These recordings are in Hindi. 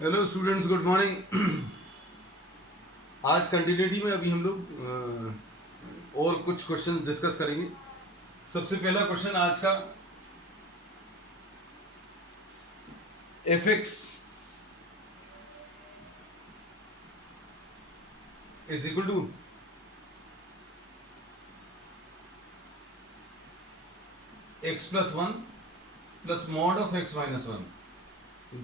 Hello students, good morning. आज कंटिन्यूटी में अभी हम लोग और कुछ क्वेश्चंस डिस्कस करेंगे। सबसे पहला क्वेश्चन आज का, f x is equal to x plus one plus mod of x minus one.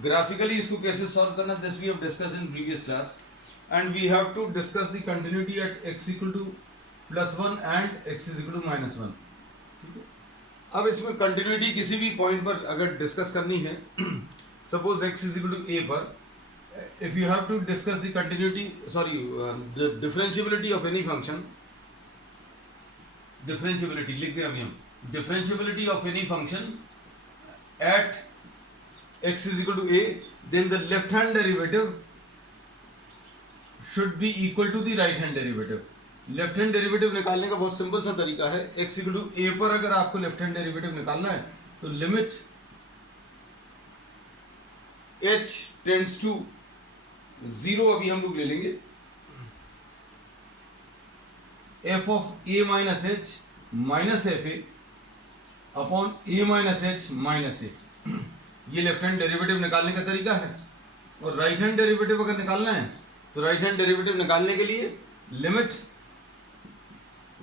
Graphically इसको कैसे सॉल्व करना, this we have discuss in previous class and we have to discuss the continuity at x equal to plus one and x is equal to minus one. ठीक है, अब इसमें कंटिन्यूटी किसी भी पॉइंट पर अगर डिस्कस करनी है, suppose x is equal to a पर, if you have to discuss the continuity, the differentiability of any function, differentiability लिख दिया हम, differentiability of any function at x is equal to a, then the left hand derivative should be equal to the right hand derivative. Left hand derivative निकालने का बहुत सिंपल सा तरीका है। x इक्वल टू a पर अगर आपको लेफ्ट हैंड डेरिवेटिव निकालना है तो limit h tends to zero अभी हम लोग ले लेंगे, f of a minus H minus F A upon a minus H minus A. ये लेफ्ट हैंड डेरिवेटिव निकालने का तरीका है। और राइट हैंड डेरिवेटिव अगर निकालना है तो राइट हैंड डेरिवेटिव निकालने के लिए limit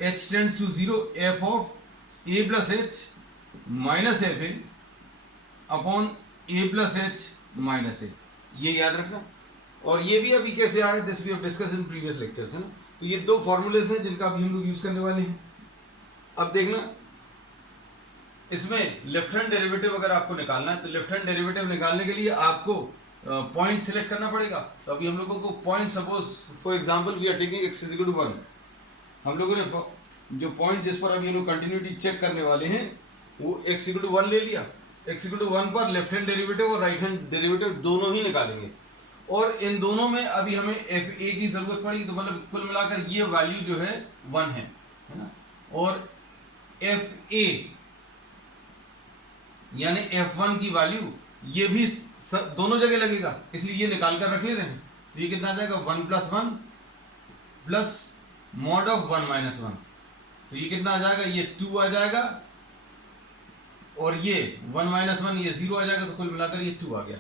h tends to zero f of a plus H minus F A upon a plus H minus A, ये याद रखना। और ये भी अभी कैसे आया, this we have discuss in previous lectures, है ना। तो ये दो फॉर्मूलेस हैं जिनका अभी हम लोग यूज करने वाले हैं। अब देखना, इसमें लेफ्ट हैंड डेरिवेटिव अगर आपको निकालना है तो लेफ्ट हैंड डेरिवेटिव निकालने के लिए आपको पॉइंट सिलेक्ट करना पड़ेगा। तो अभी हम लोगों को point, suppose for example we are taking x is equal to 1, हम लोगों ने जो पॉइंट जिस पर अभी हम लोग कंटिन्यूटी चेक करने वाले हैं वो x इक्वल टू 1 ले लिया। x इक्वल टू 1 पर लेफ्ट हैंड डेरिवेटिव और राइट हैंड डेरिवेटिव दोनों ही निकालेंगे और इन दोनों में अभी हमें एफ ए की जरूरत पड़ेगी। तो मतलब कुल मिलाकर ये वैल्यू जो है 1 है ना। और एफ ए यानी f1 की वैल्यू ये भी दोनों जगह लगेगा, इसलिए ये निकाल कर रख ले रहे हैं। तो ये कितना आ जाएगा, 1 plus 1 plus mod of 1 minus 1। तो ये कितना आ जाएगा, ये 2 आ जाएगा और ये 1 माइनस 1 ये 0 आ जाएगा। तो कुल मिलाकर ये 2 आ गया।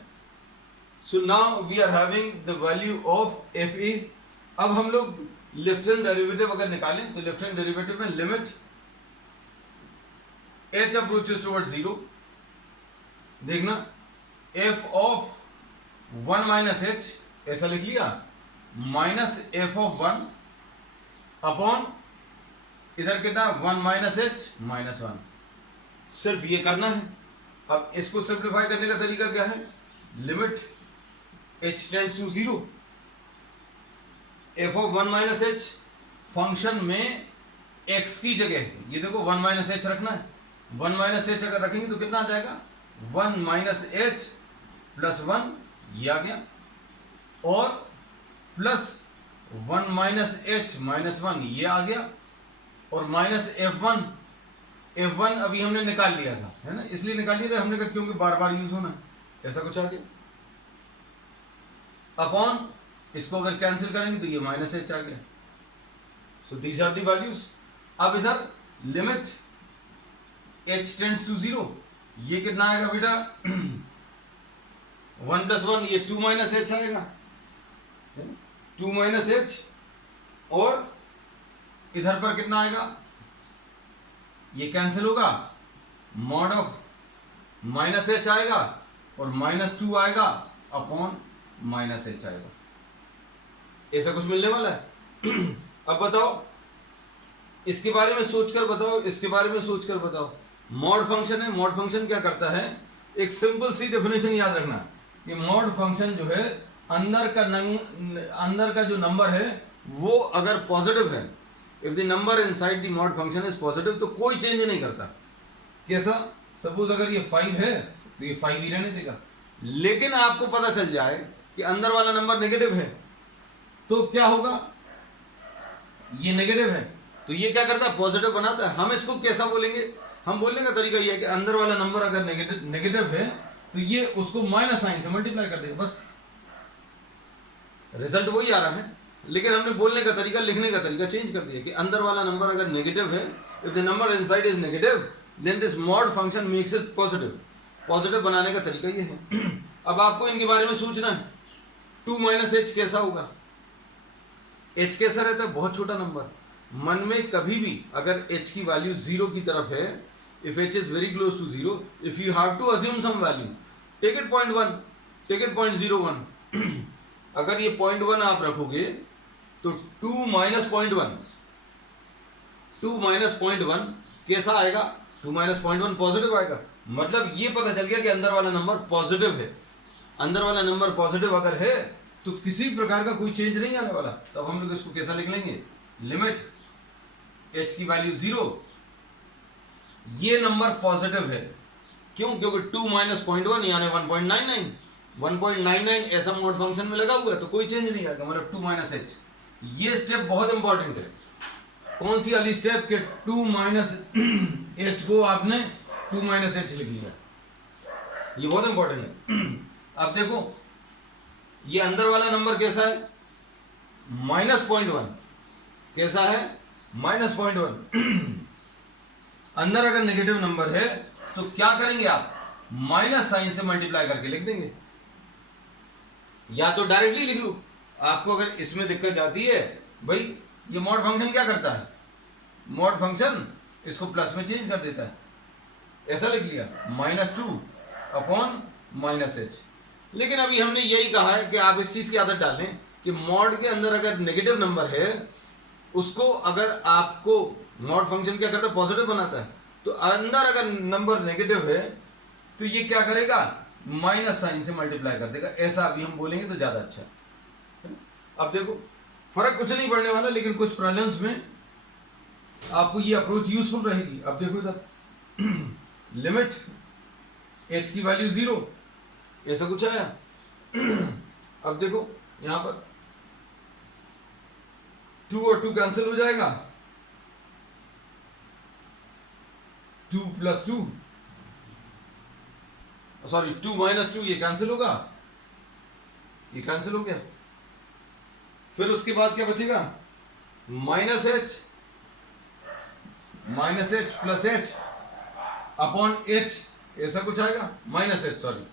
So now we are having the value of f a. अब हम लोग लेफ्ट हैंड डेरिवेटिव अगर निकालें तो लेफ्ट हैंड डेरिवेटिव में लिमिट h अप्रोचेस टुवर्ड्स 0, देखना f ऑफ 1 माइनस एच ऐसा लिख लिया माइनस f ऑफ 1 अपॉन इधर कितना 1 माइनस एच माइनस 1, सिर्फ ये करना है। अब इसको सिंप्लीफाई करने का तरीका क्या है, limit h tends to 0, f of 1 minus h function में x की जगह ये देखो 1 माइनस एच रखना है। 1 माइनस एच अगर रखेंगे तो कितना आ जाएगा, 1 माइनस एच प्लस 1 ये आ गया और प्लस 1 माइनस एच माइनस 1 ये आ गया और माइनस f1 अभी हमने निकाल लिया था, है ना। इसलिए निकाल लिया था हमने कहा क्योंकि बार बार यूज होना है, ऐसा कुछ आ गया। अपॉन इसको अगर कैंसिल करेंगे तो ये माइनस एच आ गया। So these are the values. अब इधर लिमिट h टेंड्स टू 0, ये कितना आएगा बेटा, 1 प्लस 1 ये 2 माइनस एच आएगा, 2 माइनस एच और इधर पर कितना आएगा, ये कैंसिल होगा, मॉड ऑफ माइनस एच आएगा और माइनस 2 आएगा अपॉन माइनस एच आएगा। ऐसा कुछ मिलने वाला है। अब बताओ, इसके बारे में सोचकर बताओ, इसके बारे में सोचकर बताओ। मॉड फंक्शन है, मॉड फंक्शन क्या करता है, एक सिंपल सी डेफिनेशन याद रखना कि मॉड फंक्शन जो है अंदर का जो नंबर है वो अगर पॉजिटिव है, if the number inside the mod function is positive तो कोई चेंज नहीं करता। कैसा, सपोज अगर ये 5 है तो ये 5 ही रहने देगा। लेकिन आपको पता चल जाए कि अंदर वाला नंबर नेगेटिव है तो क्या होगा, ये नेगेटिव है तो ये क्या करता है, पॉजिटिव बनाता है। हम इसको कैसा बोलेंगे, हम बोलने का तरीका ये है कि अंदर वाला नंबर अगर नेगेटिव है तो ये उसको माइनस साइन से मल्टीप्लाई कर देगा, बस रिजल्ट वही आ रहा है, लेकिन हमने बोलने का तरीका, लिखने का तरीका चेंज कर दिया कि अंदर वाला नंबर अगर नेगेटिव है, if the number inside is negative then this mod function makes it positive. Positive बनाने का तरीका ये है। अब आपको इनके बारे में सोचना है, 2 माइनस एच कैसा होगा। एच कैसा रहता है, बहुत छोटा नंबर। मन में कभी भी अगर एच की वैल्यू जीरो की तरफ है, if h is very close to zero, if you have to assume some value, take it 0.1, take it 0.01। अगर ये 0.1 आप रखोगे तो 2 माइनस 0.1, 2 माइनस 0.1 कैसा आएगा, 2 माइनस 0.1 पॉजिटिव आएगा। मतलब ये पता चल गया कि अंदर वाला नंबर पॉजिटिव है। अंदर वाला नंबर पॉजिटिव अगर है तो किसी प्रकार का कोई चेंज नहीं आने वाला। तब हम लोग इसको कैसा लिख लेंगे, लिमिट एच की वैल्यू 0, ये नंबर पॉजिटिव है। क्यों, क्योंकि 2 माइनस 0.1 यानी 1.99, 1.99 ऐसा मॉड फंक्शन में लगा हुआ है तो कोई चेंज नहीं आएगा, मतलब 2 माइनस एच। ये स्टेप बहुत इंपॉर्टेंट है। कौन सी वाली स्टेप के 2 माइनस एच को आपने 2 माइनस एच लिख लिया, ये बहुत इंपॉर्टेंट है। अब देखो ये अंदर वाला नंबर कैसा है, -0.1 कैसा है, -0.1। अंदर अगर नेगेटिव नंबर है तो क्या करेंगे आप, माइनस साइन से मल्टीप्लाई करके लिख देंगे, या तो डायरेक्टली लिख लो। आपको अगर इसमें दिक्कत जाती है, भाई ये मॉड फंक्शन क्या करता है, मॉड फंक्शन इसको प्लस में चेंज कर देता है, ऐसा लिख लिया -2 अपॉन -h। लेकिन अभी हमने यही कहा है कि आप इस चीज की आदत डालें कि मॉड के अंदर अगर नेगेटिव नंबर है, उसको अगर आपको मॉड फंक्शन क्या करता है, पॉजिटिव बनाता है। तो अंदर अगर नंबर नेगेटिव है तो ये क्या करेगा, माइनस साइन से मल्टीप्लाई कर देगा। ऐसा अभी हम बोलेंगे तो ज्यादा अच्छा है। अब देखो फर्क कुछ नहीं पड़ने वाला, लेकिन कुछ प्रॉब्लम्स में आपको ये अप्रोच यूजफुल रहेगी। अब देखो इधर लिमिट एच की वैल्यू 0, ऐसा कुछ आया। अब देखो यहां पर 2 और 2 कैंसिल हो जाएगा, 2 प्लस 2, सॉरी 2 माइनस 2, ये कैंसिल होगा, ये कैंसिल हो गया। फिर उसके बाद क्या बचेगा, minus H plus H upon h, ऐसा कुछ आएगा, -h सॉरी।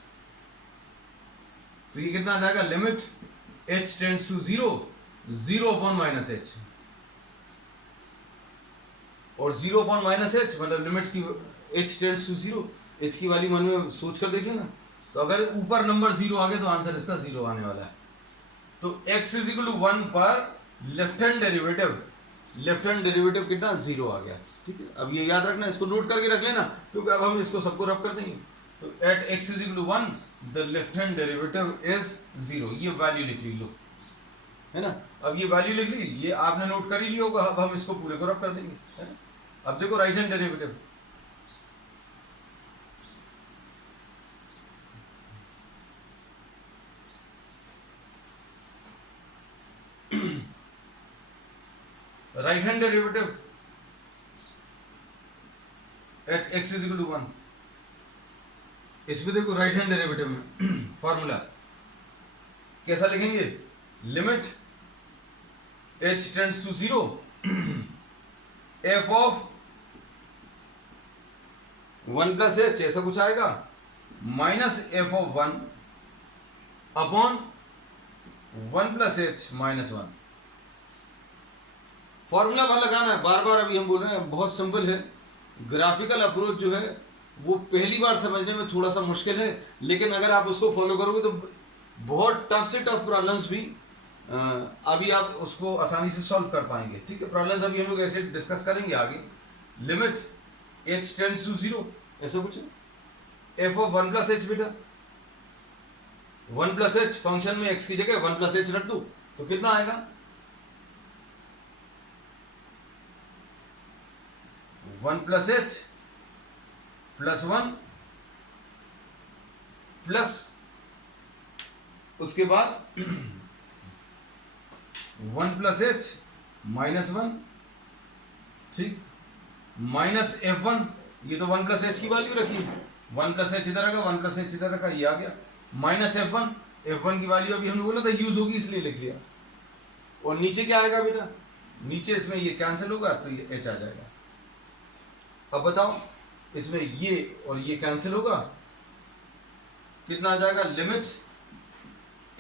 तो ये कितना आ जाएगा, limit h tends to 0, 0 upon -h, और 0 अपॉन -h मतलब लिमिट की h टेंड्स टू 0। h की वैल्यू मन में सोच कर देख लेना। तो अगर ऊपर नंबर 0 आ गया तो आंसर इसका 0 आने वाला है। तो x इज इक्वल टू 1 पर लेफ्ट हैंड डेरिवेटिव कितना, 0 आ गया। ठीक है, अब ये याद रखना, इसको नोट करके रख लेना, क्योंकि अब हम इसको सबको रब कर देंगे। तो at x is equal to 1 the left hand derivative is 0, ये वैल्यू लिख लो, है ना। अब ये वैल्यू लिख ली, ये आपने नोट कर ही लिया होगा। अब हम इसको पूरे को रब कर देंगे, है ना। अब देखो right hand derivative, right hand derivative at x is equal to 1, इसमें देखो राइट हैंड डेरिवेटिव में फॉर्मूला कैसा लिखेंगे, limit h tends to 0 f of 1 plus h, ऐसा कुछ आएगा, minus f of 1 upon 1 plus h minus 1। Formula बार लगाना है बार बार। अभी हम बोल रहे हैं बहुत सिंपल है। ग्राफिकल अप्रोच जो है वो पहली बार समझने में थोड़ा सा मुश्किल है, लेकिन अगर आप उसको फॉलो करोगे तो बहुत टफ से टफ प्रॉब्लम्स भी अभी आप उसको आसानी से सॉल्व कर पाएंगे। ठीक है, प्रॉब्लम्स अभी हम लोग ऐसे डिस्कस करेंगे आगे। लिमिट h टेंड्स टू 0, ऐसा कुछ है, f ऑफ 1 प्लस h, बेटा 1 प्लस h फंक्शन में x की जगह 1 प्लस h रख दो तो कितना आएगा, 1 प्लस h प्लस 1 प्लस उसके बाद 1 प्लस h माइनस 1, ठीक, माइनस f1, ये तो 1 प्लस h की वैल्यू रखी, 1 प्लस h इधर आएगा, 1 प्लस h इधर रखा, ये आ गया, माइनस f1, F1 की वैल्यू अभी हमने बोला था यूज होगी इसलिए लिख लिया। और नीचे क्या आएगा बेटा, नीचे इसमें ये कैंसिल होगा तो ये h आ जाएगा। अब बताओ इसमें ये और ये कैंसिल होगा, कितना आ जाएगा, लिमिट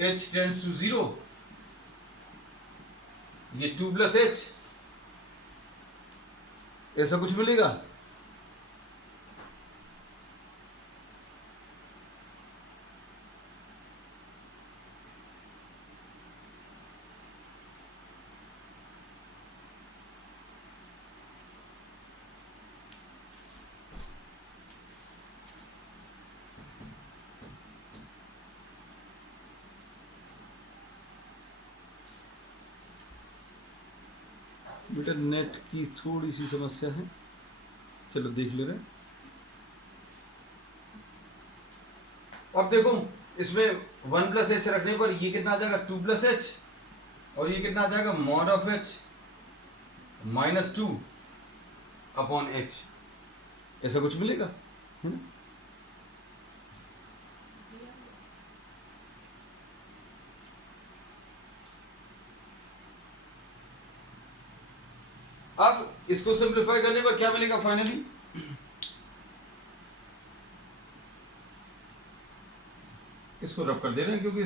h टेंड्स टू 0, ये 2 प्लस h, ऐसा कुछ मिलेगा। बेटा नेट की थोड़ी सी समस्या है, चलो देख ले रहे। अब देखो इसमें 1 प्लस एच रखने पर ये कितना आ जाएगा, 2 प्लस एच, और ये कितना आ जाएगा, mod of H minus 2 upon h, ऐसा कुछ मिलेगा, है ना। अब इसको सिंप्लीफाई करने पर क्या मिलेगा फाइनली, इसको रब कर दे रहे हैं क्योंकि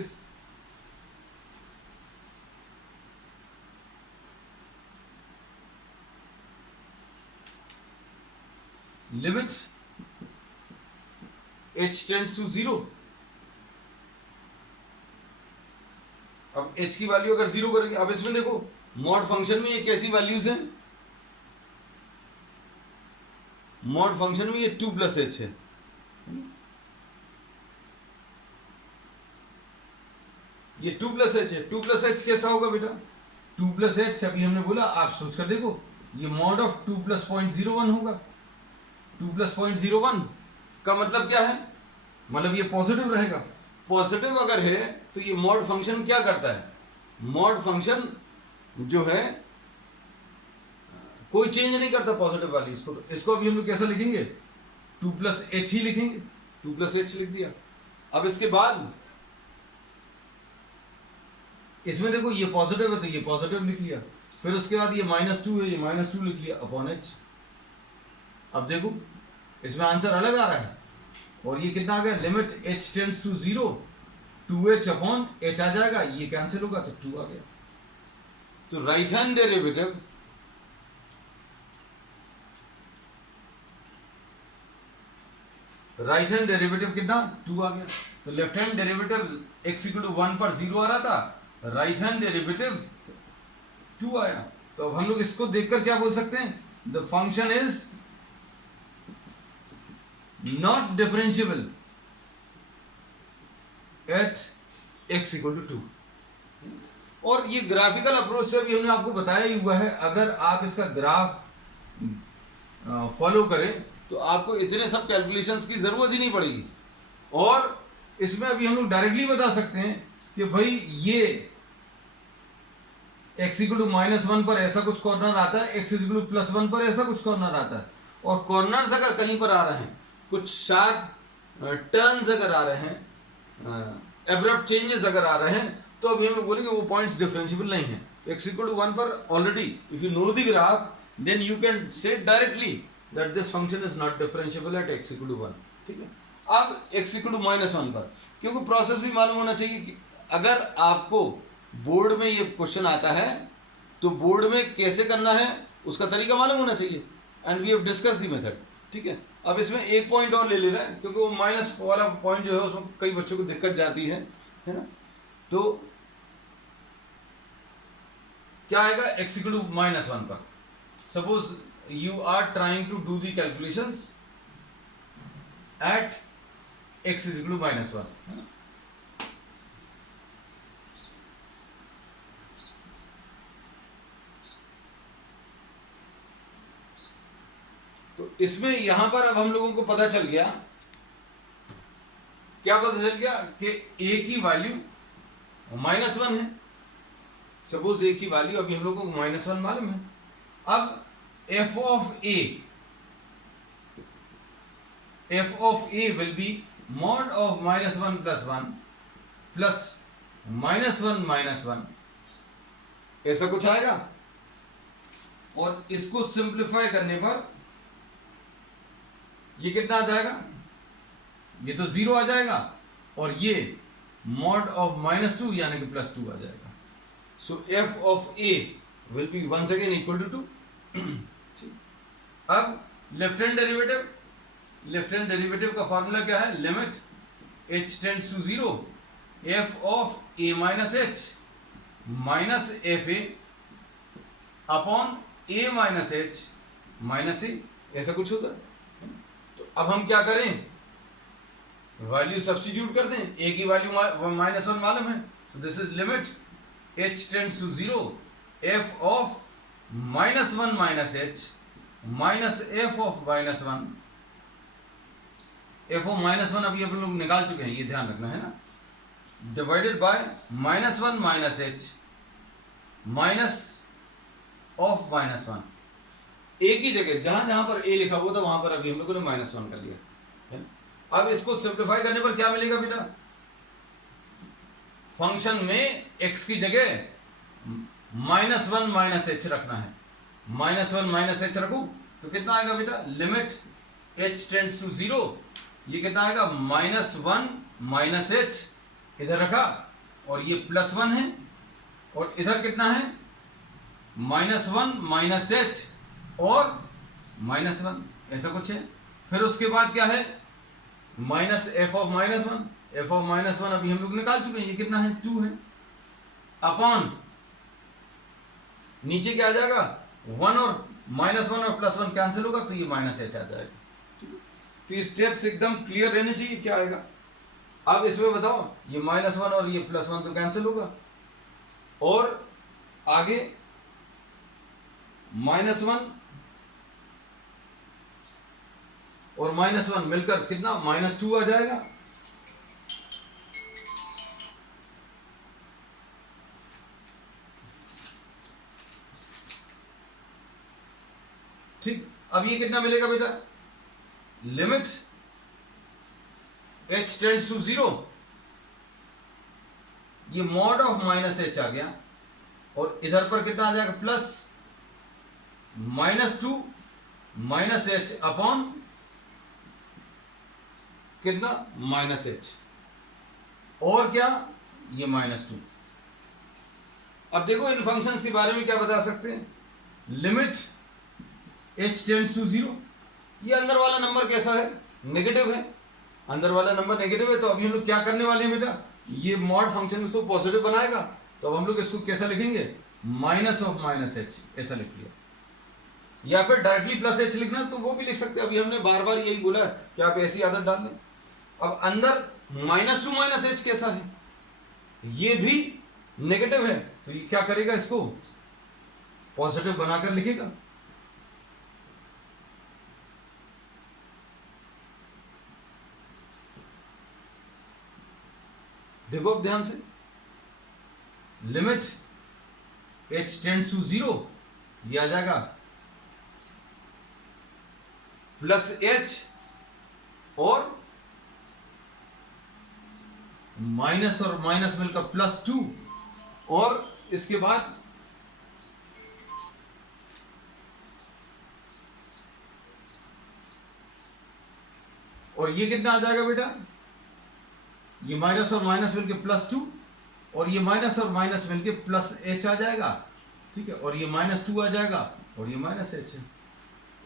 लिमिट h टेंड्स टू 0। अब h की वैल्यू अगर 0 करेंगे, अब इसमें देखो मॉड फंक्शन में ये कैसी वैल्यूज हैं, मॉड फंक्शन में ये 2 प्लस एच है, ये 2 प्लस एच है। 2 प्लस एच कैसा होगा बेटा, 2 प्लस एच अभी हमने बोला, आप सोच कर देखो, ये मॉड ऑफ 2 प्लस 0.01 होगा। 2 प्लस 0.01 का मतलब क्या है, मतलब ये पॉजिटिव रहेगा। पॉजिटिव अगर है तो ये मॉड फंक्शन क्या करता है, मॉड फंक्शन जो है कोई चेंज नहीं करता पॉजिटिव वाली इसको, तो इसको अभी हम लोग कैसा लिखेंगे, 2 प्लस एच ही लिखेंगे, 2 प्लस एच लिख दिया। अब इसके बाद इसमें देखो ये पॉजिटिव है तो ये पॉजिटिव लिख लिया, फिर उसके बाद ये -2 है, ये -2 लिख लिया अपॉन एच। अब देखो इसमें आंसर अलग आ रहा है, और ये कितना आ गया, limit h tends to 0, 2h upon h आ जाएगा, ये कैंसिल होगा तो 2 आ गया। तो राइट हैंड डेरिवेटिव कितना, 2 आ गया। तो left hand derivative x equal to 1 पर 0 आ रहा था, राइट हैंड डेरिवेटिव 2 आया। तो अब हम लोग इसको देखकर क्या बोल सकते हैं, the function is not differentiable at x equal to 2। और ये ग्राफिकल अप्रोच से भी हमने आपको बताया ही हुआ है, अगर आप इसका ग्राफ फॉलो करें तो आपको इतने सब कैलकुलेशंस की जरूरत ही नहीं पड़ेगी। और इसमें अभी हम लोग डायरेक्टली बता सकते हैं कि भाई ये x इक्वल टू -1 पर ऐसा कुछ कॉर्नर आता है, x इक्वल टू +1 पर ऐसा कुछ कॉर्नर आता है, और कॉर्नर्स अगर कहीं पर आ रहे हैं, कुछ शार्प टर्न्स अगर आ रहे हैं, एब्रप्ट चेंजेस अगर आ रहे हैं, तो अभी हम लोग बोलेंगे वो पॉइंट्स डिफरेंशिएबल नहीं है। x इक्वल टू 1 पर already if you know the graph then you can say directly that this function is not differentiable at x equal to 1। ठीक है, अब x इक्वल टू -1 पर, क्योंकि प्रोसेस भी मालूम होना चाहिए कि अगर आपको बोर्ड में ये क्वेश्चन आता है तो बोर्ड में कैसे करना है उसका तरीका मालूम होना चाहिए, and we have discuss the method. ठीक है, अब इसमें एक पॉइंट और ले ले रहे हैं क्योंकि वो माइनस वाला पॉइंट जो है उसमें कई बच्चों को दिक्कत जाती है ना। तो क्या आएगा, x इक्वल टू -1 पर, suppose you are trying to do the calculations at x is equal to -1। तो इसमें यहां पर अब हम लोगों को पता चल गया, क्या पता चल गया कि a की वैल्यू -1 है। सपोज a की वैल्यू अभी हम लोगों को -1 मालूम है। अब f of a will be mod of -1 + 1 plus -1 ऐसा कुछ आएगा। और इसको सिंप्लीफाई करने पर ये कितना आ जाएगा, ये तो 0 आ जाएगा और ये मॉड ऑफ -2 यानी कि +2 आ जाएगा। So f of a will be once again equal to 2। अब लेफ्ट हैंड डेरिवेटिव का फॉर्मूला क्या है, limit h tends to 0 f of a minus h minus F A upon a minus h minus A, ऐसा कुछ होता है। तो अब हम क्या करें, वैल्यू सब्स्टिट्यूट कर दें, a की वैल्यू -1 मालूम है, तो this is limit h tends to 0 f of -1 minus h minus f of -1। f of -1 अभी अपन लोग निकाल चुके हैं, ये ध्यान रखना है ना, divided by -1 minus h minus of -1। एक ही जगह जहां जहां पर a लिखा हुआ था वहां पर अभी हम लोगों ने -1 कर लिया। अब इसको सिंप्लीफाई करने पर क्या मिलेगा बेटा, फंक्शन में x की जगह -1 माइनस h रखना है, -1 माइनस h रखू तो कितना आएगा बेटा, लिमिट h टेंड्स टू 0, ये कितना आएगा -1 माइनस h, इधर रखा और ये +1 है और इधर कितना है -1 माइनस h और -1, ऐसा कुछ है। फिर उसके बाद क्या है, माइनस f ऑफ -1 अभी हम लोग निकाल चुके हैं, ये कितना है 2 है, अपॉन नीचे क्या आ जाएगा 1 और -1 और +1 कैंसिल होगा तो ये -h आ जाएगा। तो ये स्टेप्स एकदम क्लियर रहने चाहिए क्या आएगा। अब इसमें बताओ, ये -1 और ये +1 तो कैंसिल होगा और आगे -1 और -1 मिलकर कितना -2 आ जाएगा। ठीक, अब ये कितना मिलेगा बेटा, लिमिट h टेंड्स टू 0, ये मॉड ऑफ -h आ गया और इधर पर कितना आ जाएगा प्लस -2 माइनस h अपॉन कितना -h और क्या ये -2। अब देखो इन फंक्शंस के बारे में क्या बता सकते हैं, लिमिट h टेंड्स टू 0, ये अंदर वाला नंबर कैसा है, नेगेटिव है, अंदर वाला नंबर नेगेटिव है, तो अभी हम लोग क्या करने वाले हैं बेटा, ये मॉड फंक्शन इसको पॉजिटिव बनाएगा तो अब हम लोग इसको कैसा लिखेंगे, माइनस ऑफ -h ऐसा लिख लिया, या फिर डायरेक्टली +h लिखना तो वो भी लिख सकते हैं। अभी हमने बार बार यही बोला है कि आप ऐसी आदत डाल लें। अब अंदर -2 -h कैसा है, ये भी नेगेटिव है, तो ये क्या करेगा, इसको पॉजिटिव बनाकर लिखेगा। देखो अब ध्यान से, लिमिट h टेंड्स टू 0, ये आ जाएगा +h और माइनस और माइनस मिलकर +2 और इसके बाद और ये कितना आ जाएगा बेटा, ये माइनस और माइनस मिलकर +2 और ये माइनस और माइनस मिलकर +h आ जाएगा, ठीक है, और ये -2 आ जाएगा और ये -h है।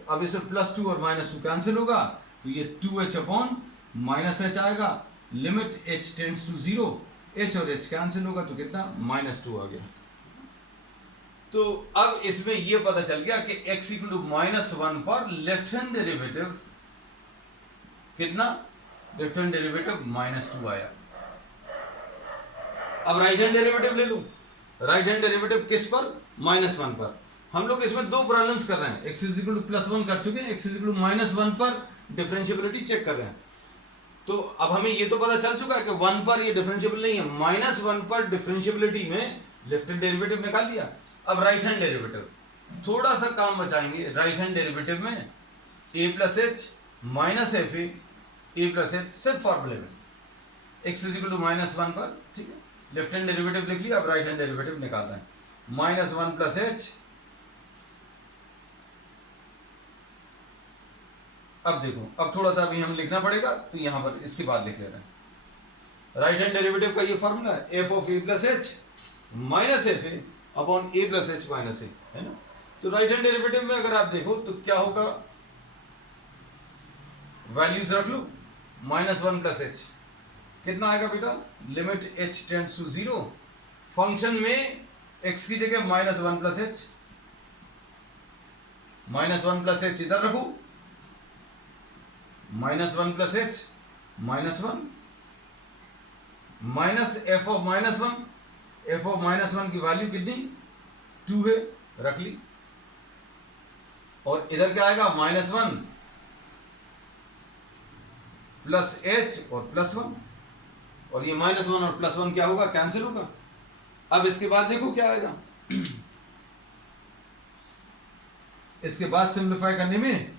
अब इसमें +2 और -2 कैंसिल होगा तो ये 2h अपॉन -h आएगा, limit h tends to 0, h और h कैंसिल होगा तो कितना -2 आ गया। तो अब इसमें ये पता चल गया कि x इक्वल टू -1 पर लेफ्ट हैंड डेरिवेटिव कितना, लेफ्ट हैंड डेरिवेटिव -2 आया। अब राइट हैंड डेरिवेटिव ले लो, राइट हैंड डेरिवेटिव किस पर, -1 पर। हम लोग इसमें दो प्रॉब्लम्स कर रहे हैं, x इज इक्वल टू +1 कर चुके हैं, x इज इक्वल टू -1 पर डिफरेंशिएबिलिटी चेक कर रहे हैं। तो अब हमें ये तो पता चल चुका है कि 1 पर ये डिफरेंशिएबल नहीं है, -1 पर डिफरेंशिएबिलिटी में लेफ्ट हैंड डेरिवेटिव निकाल लिया। अब राइट हैंड डेरिवेटिव, थोड़ा सा काम बचाएंगे, राइट हैंड डेरिवेटिव में a + h minus f a + h सिर्फ फॉर्मूले में x इज इक्वल टू -1 पर, ठीक है, लेफ्ट हैंड डेरिवेटिव लिख लिया, अब राइट हैंड डेरिवेटिव निकाल रहे हैं। -1 प्लस h, अब देखो, अब थोड़ा सा अभी हम लिखना पड़ेगा, तो यहां पर इसके बाद लिख ले रहे हैं। राइट हैंड डेरिवेटिव का ये फॉर्मूला है, F of A plus H minus F A upon A plus H minus A, है ना। तो राइट हैंड डेरिवेटिव में अगर आप देखो तो क्या होगा, वैल्यूज रख लो, -1 प्लस एच कितना आएगा बेटा, limit h tends to 0, function में x की जगह -1 प्लस एच, -1 प्लस एच इधर रखो, -1 plus h -1 minus F of -1, F of -1 की वैल्यू कितनी 2 है, रख ली, और इधर क्या आएगा -1 प्लस एच और +1, और ये -1 और +1 क्या होगा, कैंसिल होगा। अब इसके बाद देखो क्या आएगा, इसके बाद सिंप्लीफाई करने में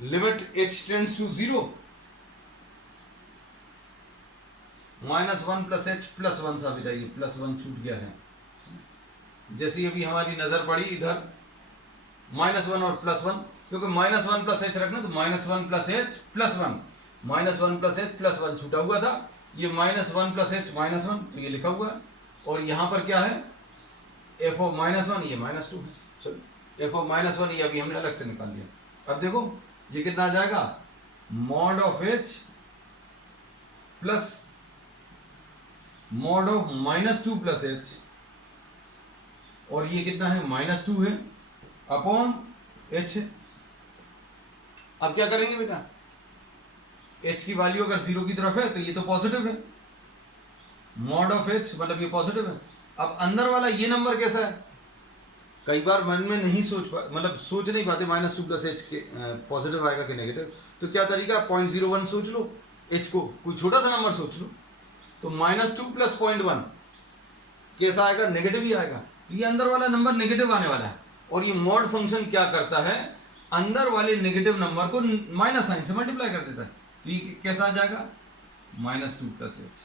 limit h tends to 0, -1 plus h +1 था बेटा, ये +1 छूट गया है। जैसे अभी हमारी नजर पड़ी इधर -1 और +1, क्योंकि -1 प्लस एच रखना, तो -1 प्लस एच +1, -1 प्लस एच +1 छूटा हुआ था, ये -1 प्लस एच -1, तो ये लिखा हुआ है, और यहां पर क्या है, एफ ऑफ -1, ये -2 है। चलो एफ ऑफ -1 ये अभी हमने अलग से निकाल दिया। अब देखो ये कितना आ जाएगा, mod of H plus mod of -2 plus h, और ये कितना है, -2 है, अपॉन एच है। अब क्या करेंगे बेटा, एच की वैल्यू अगर 0 की तरफ है तो ये तो पॉजिटिव है, मॉड ऑफ एच मतलब ये पॉजिटिव है। अब अंदर वाला ये नंबर कैसा है, कई बार मन में नहीं सोच नहीं पाते -2 प्लस एच के पॉजिटिव आएगा कि नेगेटिव, तो क्या तरीका, 0.01 सोच लो, एच को कोई छोटा सा नंबर सोच लो, तो -2 प्लस 0.1 कैसा आएगा, नेगेटिव ही आएगा। तो ये अंदर वाला नंबर नेगेटिव आने वाला है, और ये मॉड फंक्शन क्या करता है, अंदर वाले नेगेटिव नंबर को माइनस साइन से मल्टीप्लाई कर देता है, तो ये कैसा आ जाएगा, -2 plus h,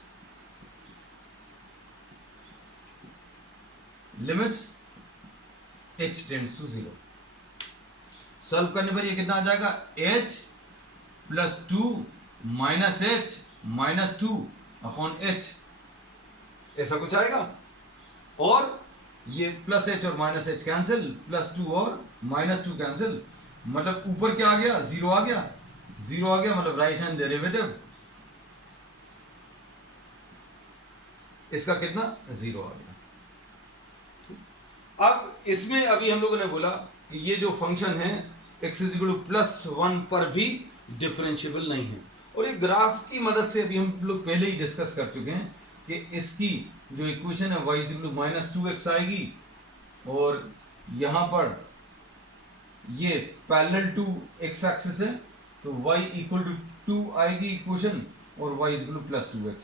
limits h tends to 0, solve करने पर ये कितना आ जाएगा, h plus 2 minus H minus 2 upon h, ऐसा कुछ आएगा, और ये प्लस एच और माइनस एच कैंसिल, +2 और -2 कैंसिल, मतलब ऊपर क्या आ गया, 0 आ गया, 0 आ गया, मतलब राइट हैंड डेरिवेटिव इसका कितना, 0 आ गया। अब इसमें अभी हम लोगों ने बोला कि ये जो फंक्शन है x इक्वल टू +1 पर भी डिफरेंशिएबल नहीं है, और ये ग्राफ की मदद से अभी हम लोग पहले ही डिस्कस कर चुके हैं कि इसकी जो इक्वेशन है y इक्वल टू -2x आएगी, और यहां पर ये पैरेलल टू x एक्सिस है, तो y इक्वल टू 2 आएगी इक्वेशन, और y इक्वल टू +2x,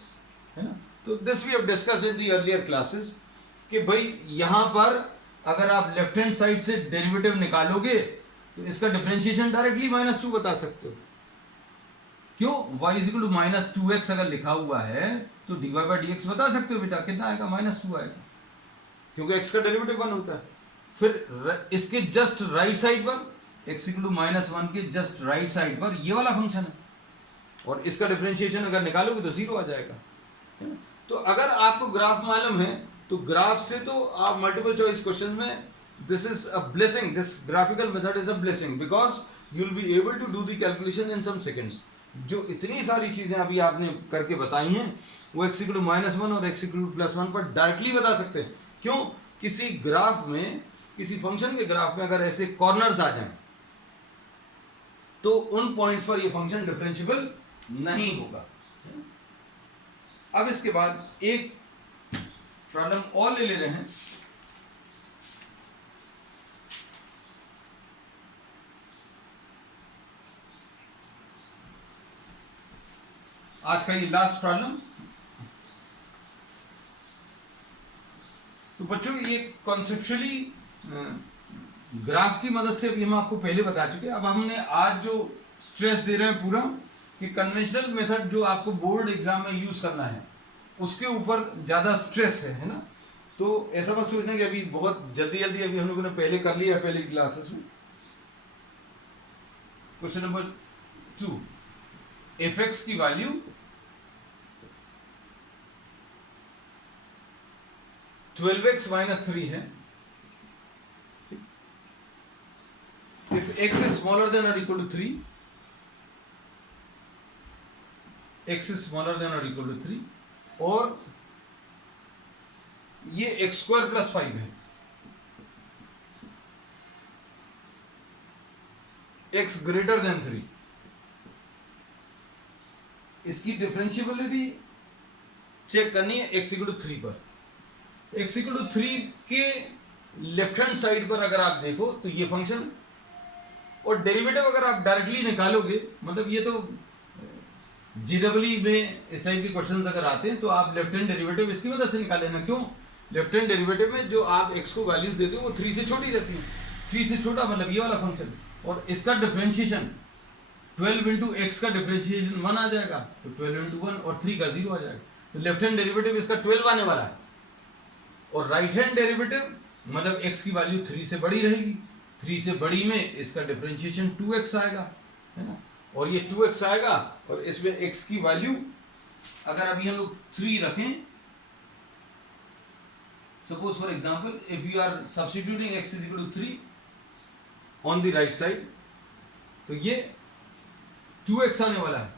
है ना। तो this we have discussed in the earlier classes कि भाई यहां पर अगर आप लेफ्ट हैंड साइड से डेरिवेटिव निकालोगे तो इसका डिफरेंशिएशन डायरेक्टली -2 बता सकते हो। क्यों, y इक्वल टू -2x अगर लिखा हुआ है तो dy बाई dx बता सकते हो बेटा, कितना आएगा, -2 आएगा, क्योंकि x का डेरिवेटिव 1 होता है। फिर इसके जस्ट राइट साइड पर x इक्वल टू -1 के जस्ट राइट साइड पर ये वाला फंक्शन है, और इसका डिफरेंशिएशन अगर निकालोगे तो 0 आ जाएगा, है ना। तो अगर आपको ग्राफ मालूम है तो ग्राफ से तो आप मल्टीपल चॉइस क्वेश्चन में, this is a blessing, this graphical method is a blessing, because you will be able to do the calculation in some seconds. जो इतनी सारी चीजें अभी आपने करके बताई हैं वो x इक्वल टू -1 और x इक्वल टू +1 पर डायरेक्टली बता सकते हैं। क्यों, किसी ग्राफ में, किसी फंक्शन के ग्राफ में अगर ऐसे कॉर्नर्स आ जाएं तो उन पॉइंट्स पर ये फंक्शन डिफरेंशिएबल नहीं होगा। अब इसके बाद एक प्रॉब्लम और ले रहे हैं, आज का ये लास्ट प्रॉब्लम। तो बच्चों ये कॉन्सेप्चुअली ग्राफ की मदद से भी हम आपको पहले बता चुके हैं। अब हमने आज जो स्ट्रेस दे रहे हैं पूरा कि कन्वेंशनल मेथड जो आपको बोर्ड एग्जाम में यूज करना है उसके ऊपर ज्यादा स्ट्रेस है ना। तो ऐसा मत सोचना कि अभी बहुत जल्दी जल्दी अभी हम लोगों ने पहले कर लिया है पहले क्लासेस में। क्वेश्चन नंबर 2, fx की वैल्यू 12x minus 3 है। If x is smaller than or equal to 3, x is smaller than or equal to 3 और ये x square plus 5 है, x greater than 3, इसकी डिफरेंशियबिलिटी चेक करनी है x equal to 3 पर। x equal to 3 के लेफ्ट हैंड साइड पर अगर आप देखो तो ये फंक्शन, और डेरिवेटिव अगर आप डायरेक्टली निकालोगे, मतलब ये तो जीडब्ल्यू में इस टाइप के क्वेश्चंस अगर आते हैं तो आप लेफ्ट हैंड डेरिवेटिव इसकी मदद से निकाल लेना। क्यों? लेफ्ट हैंड डेरिवेटिव में जो आप x को वैल्यूज देते हो वो 3 से छोटी रहती है। 3 से छोटा मतलब ये वाला फंक्शन, और इसका डिफरेंशिएशन 12 इंटू एक्स का डिफरेंशिएशन 1 आ जाएगा, तो 12 इंटू 1 और 3 का 0 आ जाएगा। तो लेफ्ट हैंड डेरिवेटिव इसका 12 आने वाला है, और राइट हैंड डेरिवेटिव मतलब x की वैल्यू 3 से बड़ी रहेगी। 3 से बड़ी में इसका डिफरेंशिएशन 2x आएगा, है ना, और ये 2x आएगा, और इसमें x की वैल्यू अगर अभी हम लोग 3 रखें, suppose for example if you are substituting x is equal to 3 on the right side, तो ये 2x आने वाला है।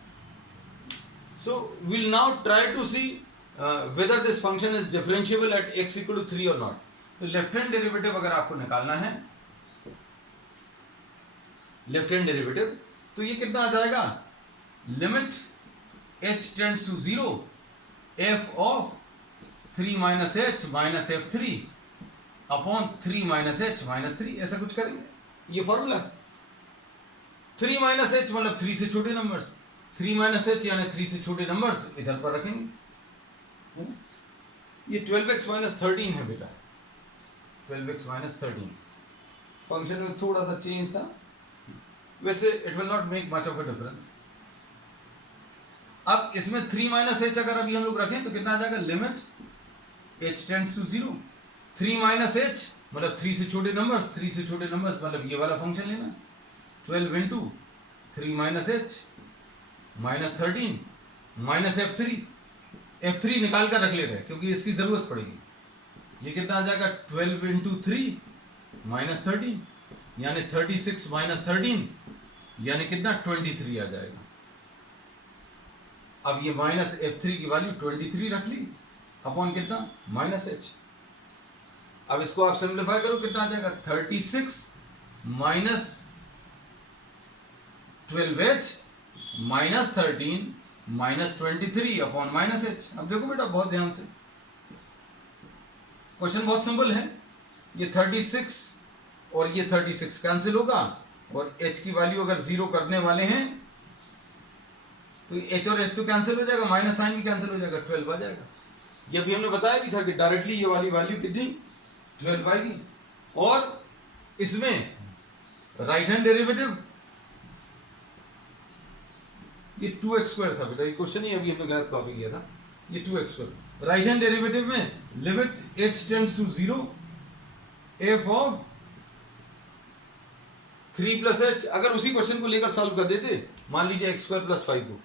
So will now try to see whether this function is differentiable at x equal to 3 or not। तो लेफ्ट हैंड डेरिवेटिव अगर आपको निकालना है, लेफ्ट हैंड डेरिवेटिव, तो ये कितना आ जाएगा, limit h tends to 0 f of 3 minus h minus f3 upon 3 minus h minus 3, ऐसा कुछ करेंगे। ये फॉर्मूला 3 माइनस h मतलब 3 से छोटे नंबर्स, 3 माइनस h यानी 3 से छोटे नंबर्स इधर पर रखेंगे। ये 12x माइनस 13 है बेटा, 12x माइनस 13। फंक्शन में थोड़ा सा चेंज था, वैसे it will not make much of a difference. अब इसमें 3 माइनस h अगर अभी हम लोग रखें तो कितना आ जाएगा, limit h tends to 0 3 minus h मतलब 3 से छोटे नंबर्स, 3 से छोटे नंबर्स मतलब ये वाला फंक्शन लेना, 12 into 3 minus h minus 13 minus f3 निकाल कर रख ले रहे हैं क्योंकि इसकी जरूरत पड़ेगी। ये कितना आ जाएगा, 12 इंटू 3 माइनस 13 यानी 36 माइनस 13 यानी कितना, 23 आ जाएगा। अब ये माइनस f3 की वैल्यू 23 रख ली अपॉन कितना, माइनस h। अब इसको आप सिंप्लीफाई करो, कितना आ जाएगा, 36 minus 12h minus 13 minus 23 upon minus h। अब देखो बेटा बहुत ध्यान से, क्वेश्चन बहुत सिंपल है। ये 36 और ये 36 कैंसिल होगा, और h की वैल्यू अगर 0 करने वाले हैं तो h और h तो कैंसिल हो जाएगा, माइनस साइन भी कैंसिल हो जाएगा, 12 आ जाएगा। ये भी हमने बताया भी था कि डायरेक्टली ये वाली वैल्यू कितनी, 12 आएगी। और इसमें राइट हैंड डेरिवेटिव ये 2x स्क्वायर था बेटा, ये क्वेश्चन ही अभी हमने गलत कॉपी किया था, ये 2x square. Right hand derivative में limit h tends to 0 f of 3 plus h, अगर उसी क्वेश्चन को लेकर सॉल्व कर देते, मान लीजिए x स्क्वायर प्लस 5 को,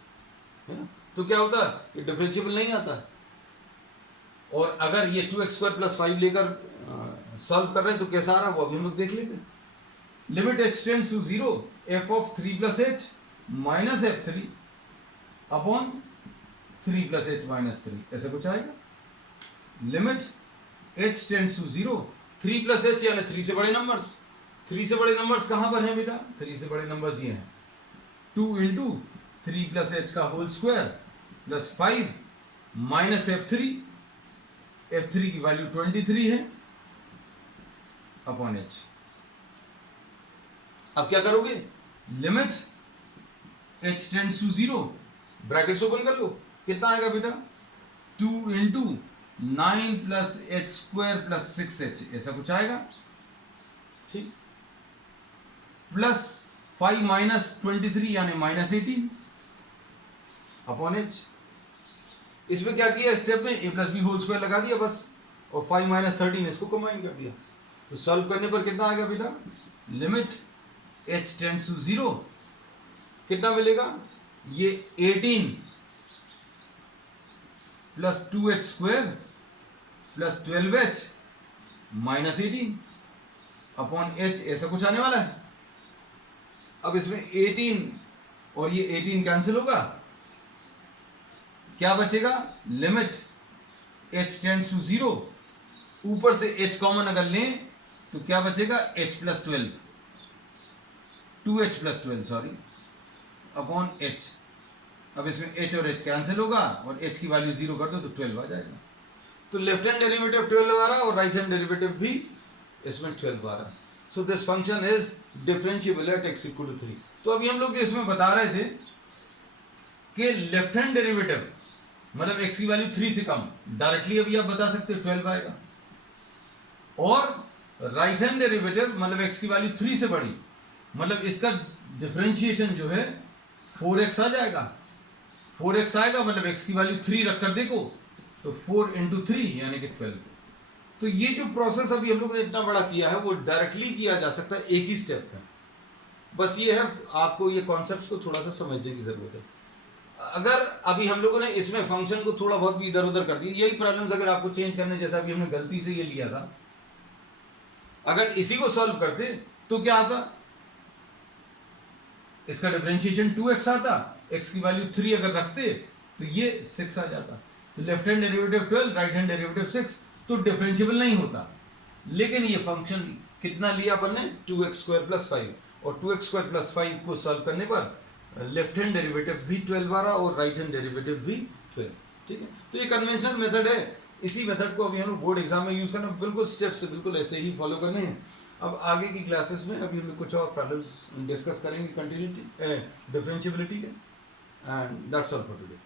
है ना, तो क्या होता, ये डिफरेंशिएबल नहीं आता। और अगर ये 2x स्क्वायर प्लस 5 लेकर सॉल्व कर रहे हैं तो कैसा आ रहा है वो अभी हम लोग देख लेते हैं। Limit h tends to 0 f of 3 plus h minus f3 upon 3 plus h minus 3, ऐसा कुछ आएगा। Limit h tends to 0 3 plus h यानी 3 से बड़े नंबर्स, 3 से बड़े नंबर्स कहां पर हैं बेटा, 3 से बड़े नंबर्स ये हैं, 2 इंटू 3 प्लस h का whole square plus 5 minus f3 की वैल्यू 23 है अपॉन h। अब क्या करोगे, limit h tends to 0 brackets open कर लो, कितना आएगा बेटा, 2 into 9 plus h square plus 6h, ऐसा कुछ आएगा। ठीक, प्लस 5 माइनस 23 यानी माइनस 18 अपॉन एच। इसमें क्या किया स्टेप में, ए प्लस बी होल स्क्वायर लगा दिया बस, और 5 माइनस 13 इसको कंबाइन कर दिया। तो सॉल्व करने पर कितना आ गया बेटा, लिमिट h टेंड्स टू 0 कितना मिलेगा, ये 18 plus 2h square plus 12h minus 18 upon h, ऐसा कुछ आने वाला है। अब इसमें 18 और ये 18 कैंसिल होगा, क्या बचेगा, लिमिट h टेंड्स टू 0, ऊपर से h कॉमन अगर लें तो क्या बचेगा, h plus 12, 2h plus 12 sorry, upon h। अब इसमें h और h कैंसिल होगा और h की वैल्यू 0 कर दो तो 12 आ जाएगा। तो लेफ्ट हैंड डेरिवेटिव 12 आ रहा और राइट हैंड डेरिवेटिव भी इसमें 12 आ रहा। So this function is differentiable at x equal to 3। तो अभी हम लोग इसमें बता रहे थे कि लेफ्ट हैंड डेरिवेटिव मतलब x की वैल्यू 3 से कम, डायरेक्टली अभी आप बता सकते हो 12 आएगा, और राइट हैंड डेरिवेटिव मतलब x की वैल्यू 3 से बड़ी, मतलब इसका डिफरेंशिएशन जो है 4x आ जाएगा। 4x आएगा मतलब x की वैल्यू 3 रखकर देखो तो 4 इंटू 3 यानी कि 12। तो ये जो प्रोसेस अभी हम लोग ने इतना बड़ा किया है वो डायरेक्टली किया जा सकता है एक ही स्टेप में। बस ये है, आपको ये कॉन्सेप्ट्स को थोड़ा सा समझने की जरूरत है। अगर अभी हम लोगों ने इसमें फंक्शन को थोड़ा बहुत भी इधर उधर कर दिया, यही प्रॉब्लम्स अगर आपको चेंज करने, जैसा अभी हमने गलती से ये लिया था, अगर इसी को सॉल्व करते तो क्या आता, इसका डिफरेंशिएशन 2x आता, x की वैल्यू 3 अगर रखते तो ये 6 आ जाता। तो left hand derivative 12, right hand derivative 6, तो डिफरेंशिएबल नहीं होता। लेकिन ये फंक्शन कितना लिया अपन ने, 2x स्क्वायर प्लस 5, और 2x स्क्वायर प्लस 5 को सॉल्व करने पर लेफ्ट हैंड डेरिवेटिव भी 12 आ रहा और राइट हैंड डेरिवेटिव भी 12। ठीक है, तो ये कन्वेंशनल मेथड है। इसी मेथड को अभी हम लोग बोर्ड एग्जाम में यूज करना, बिल्कुल स्टेप्स बिल्कुल ऐसे ही फॉलो करने हैं। अब आगे की क्लासेस में अभी हम कुछ और प्रॉब्लम्स डिस्कस करेंगे कंटिन्यूटी डिफरेंशिएबिलिटी के, and that's all for today.